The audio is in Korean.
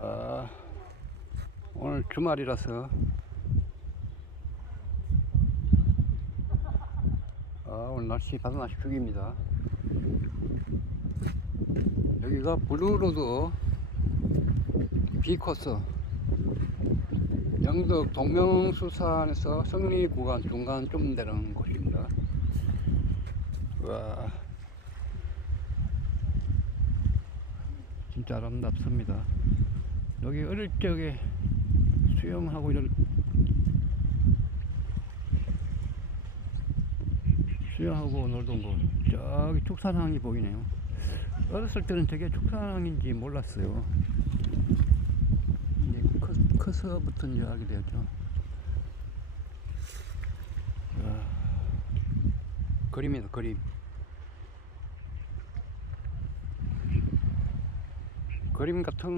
아, 오늘 주말이라서 아, 오늘 날씨 바다날씨 죽입니다. 여기가 블루로드 B코스 영덕 동명수산에서 성리 구간 중간 좀 되는 곳입니다. 와 진짜 아름답습니다. 여기 어릴 적에 수영하고 이런 수영하고 놀던 곳 저기 축산항이 보이네요. 어렸을 때는 저게 축산항인지 몰랐어요. 이제 커, 커서부터 이제 알게 되었죠. 와, 그림이다 그림. 그림 같은